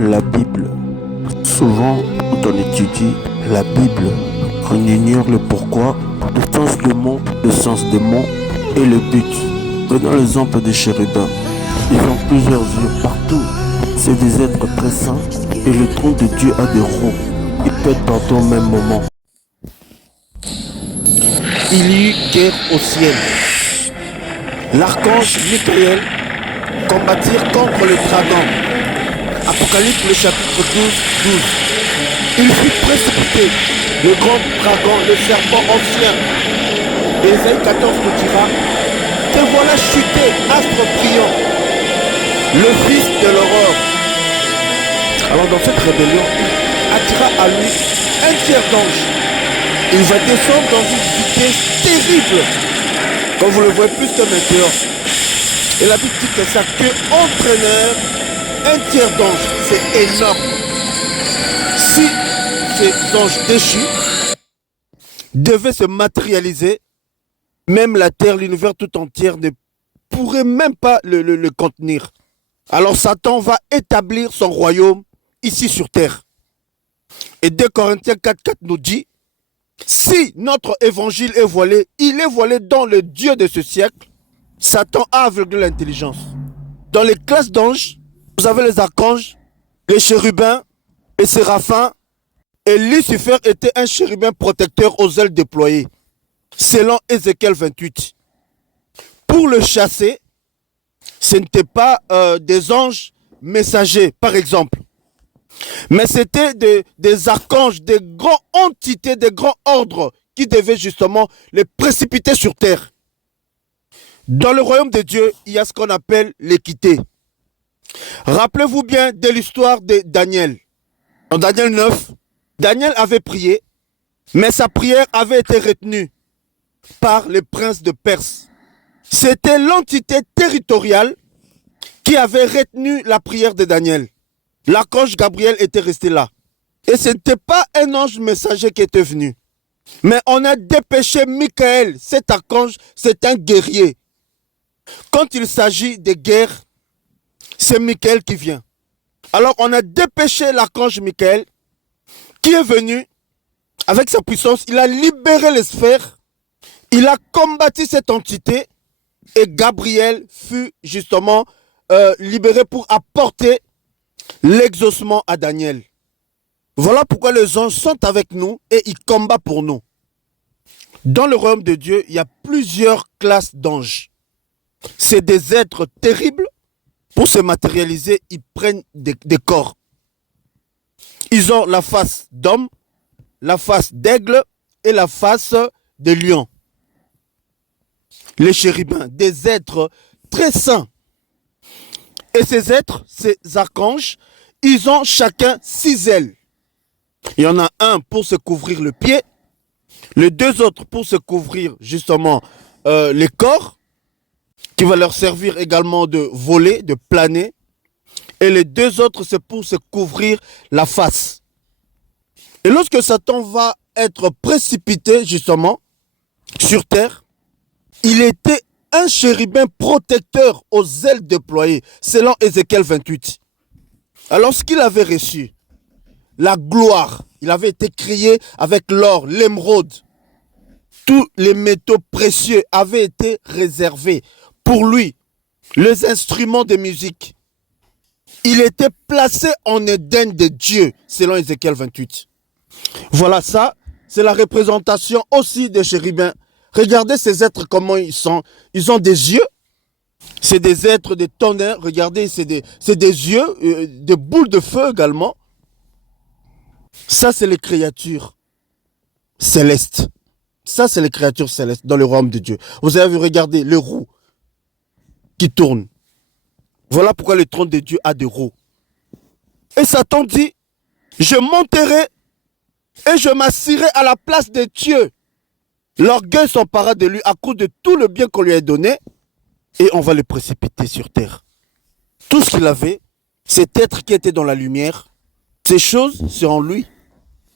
La Bible. Souvent, quand on étudie la Bible, on ignore le pourquoi, le sens du mot, et le but. Prenons l'exemple des chérubins. Ils ont plusieurs yeux partout. C'est des êtres très saints et le trône de Dieu a des roues. Ils pètent partout au même moment. Il y eut guerre au ciel. L'archange Michael combattirent contre le dragon. Apocalypse le chapitre 12. Il fut précipité, le grand dragon, le serpent ancien. Ésaïe 14 nous dira, te voilà chuté, astre brillant, le fils de l'aurore. Alors dans cette rébellion, il attira à lui un tiers d'ange. Il va descendre dans une vitesse terrible. Comme vous le voyez, plus qu'un météore. Et la Bible dit que sa queue entraîneur un tiers d'ange. C'est énorme. Si ces anges déchus devaient se matérialiser, même la terre, l'univers tout entier ne pourrait même pas le contenir. Alors Satan va établir son royaume ici sur terre. Et 2 Corinthiens 4,4 nous dit, si notre évangile est voilé, il est voilé dans le Dieu de ce siècle. Satan a aveuglé l'intelligence. Dans les classes d'anges, vous avez les archanges, les chérubins, les séraphins, et Lucifer était un chérubin protecteur aux ailes déployées, selon Ézéchiel 28. Pour le chasser, ce n'était pas des anges messagers, par exemple, mais c'était des archanges, des grandes entités, des grands ordres qui devaient justement les précipiter sur terre. Dans le royaume de Dieu, il y a ce qu'on appelle l'équité. Rappelez-vous bien de l'histoire de Daniel. Dans Daniel 9, Daniel avait prié, mais sa prière avait été retenue par les princes de Perse. C'était l'entité territoriale qui avait retenu la prière de Daniel. L'archange Gabriel était resté là. Et ce n'était pas un ange messager qui était venu. Mais on a dépêché Michael. Cet archange, c'est un guerrier. Quand il s'agit de guerre, c'est Michael qui vient. Alors on a dépêché l'archange Michael qui est venu avec sa puissance. Il a libéré les sphères. Il a combattu cette entité. Et Gabriel fut justement libéré pour apporter l'exaucement à Daniel. Voilà pourquoi les anges sont avec nous et ils combattent pour nous. Dans le royaume de Dieu, il y a plusieurs classes d'anges. C'est des êtres terribles. Pour se matérialiser, ils prennent des corps. Ils ont la face d'homme, la face d'aigle et la face de lion. Les chérubins, des êtres très saints. Et ces êtres, ces archanges, ils ont chacun 6 ailes. Il y en a un pour se couvrir le pied, les 2 autres pour se couvrir justement les corps, qui va leur servir également de voler, de planer. Et les 2 autres, c'est pour se couvrir la face. Et lorsque Satan va être précipité justement sur terre, il était un chérubin protecteur aux ailes déployées, selon Ézéchiel 28. Alors, ce qu'il avait reçu, la gloire, il avait été créé avec l'or, l'émeraude. Tous les métaux précieux avaient été réservés pour lui. Les instruments de musique. Il était placé en Éden de Dieu, selon Ézéchiel 28. Voilà, ça, c'est la représentation aussi des chérubins. Regardez ces êtres, comment ils sont. Ils ont des yeux. C'est des êtres de tonnerre. Regardez, c'est des yeux, des boules de feu également. Ça, c'est les créatures célestes. Ça, c'est les créatures célestes dans le royaume de Dieu. Vous avez vu, regardez, les roues qui tournent. Voilà pourquoi le trône de Dieu a des roues. Et Satan dit, je monterai et je m'assirai à la place de Dieu. L'orgueil s'empara de lui à cause de tout le bien qu'on lui a donné et on va le précipiter sur terre. Tout ce qu'il avait, cet être qui était dans la lumière, ces choses, c'est en lui,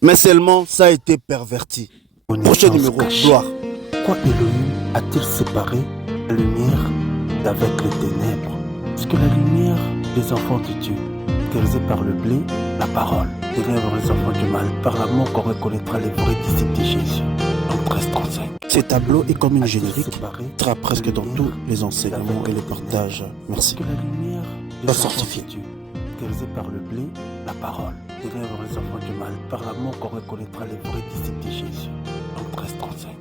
mais seulement ça a été perverti. Prochain numéro, gloire. Pourquoi Elohim a-t-il séparé la lumière d'avec les ténèbres? Parce que la lumière des enfants de Dieu caractérisé par le blé, la parole. Ténèbres les enfants du mal, par l'amour qu'on reconnaîtra les vrais disciples de Jésus. En 1335. Ce tableau est comme une générique, séparé, sera presque dans tous les enseignements et les partages. Merci. Que la lumière La sortie. caractérisé par le blé, la parole. Ténèbres les enfants du mal, par l'amour qu'on reconnaîtra les vrais disciples de Jésus. En 1335.